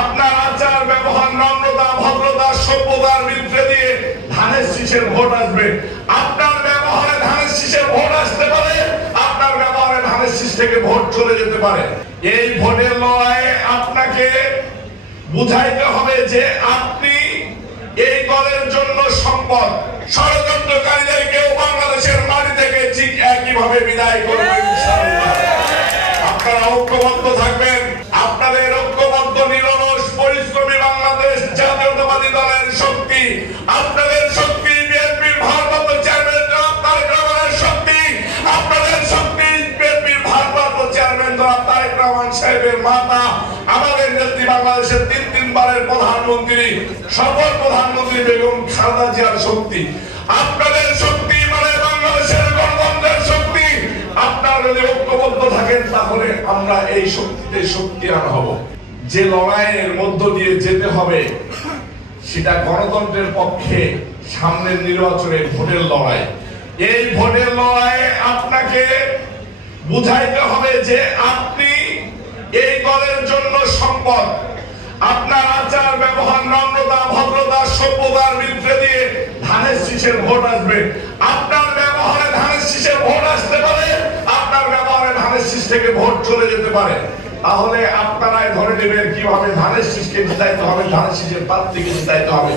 আপনার আচার ব্যবহার, নম্রতা, ভদ্রতা, সভ্যতার ভিতরে দিয়ে ধানের শীষের ভোট আসবে। আপনার ব্যবহারে ধানের শীষের ভোট আসতে পারে, আপনার ব্যবহারে ধানের শীষ থেকে ভোট চলে যেতে পারে। এই ভোটের লড়াইয়ে আপনাকে বুঝাইতে হবে যে আপনি এই দলের জন্য সম্পদ। ষড়যন্ত্রকারীদেরকেও বাংলাদেশের মাটি থেকে ঠিক একইভাবে বিদায় করবেন ইনশাআল্লাহ। আপনারা ঐক্যবদ্ধ থাকবেন। আপনাদের ঐক্যবদ্ধ নিরলস পরিশ্রমী বাংলাদেশ জাতীয়তাবাদী দলের শক্তি, আপনাদের শক্তি, বিএনপির ভারপ্রাপ্ত চেয়ারম্যান জনাব তারেক রহমানের শক্তি, আপনাদের শক্তি বিএনপির ভারপ্রাপ্ত চেয়ারম্যান জনাব তারেক রহমান সাহেবের মাতা, আমাদের নেত্রী বাংলাদেশের তিনবারের প্রধানমন্ত্রী, সফল প্রধানমন্ত্রী বেগম খালেদা জিয়ার শক্তি, আপনাদের শক্তি মানে বাংলাদেশের গণতন্ত্রের শক্তি। আপনারা যদি ঐক্যবদ্ধ থাকেন তাহলে আমরা এই শক্তিতে শক্তিয়ান হব। যে লড়াইয়ের মধ্য দিয়ে যেতে হবে সেটা গণতন্ত্রের পক্ষে সামনের নির্বাচনে ভোটের লড়াই। এই ভোটের লড়াইয়ে আপনাকে বুঝাইতে হবে যে আপনি এই দলের জন্য সম্পদ। আপনার আচার ব্যবহার, নম্রতা, ভদ্রতা, সভ্যতার ভিতরে দিয়ে ধানের শীষের ভোট আসবে। আপনার ব্যবহারে ধানের শীষের ভোট আসতে পারে, আপনার ব্যবহারে ধানের শীষ থেকে ভোট চলে যেতে পারে। তাহলে আপনারাই ধরে নেবেন কিভাবে ধানের শীষকে জিতাইতে হবে, ধানের শীষের প্রার্থীকে জিতাইতে হবে।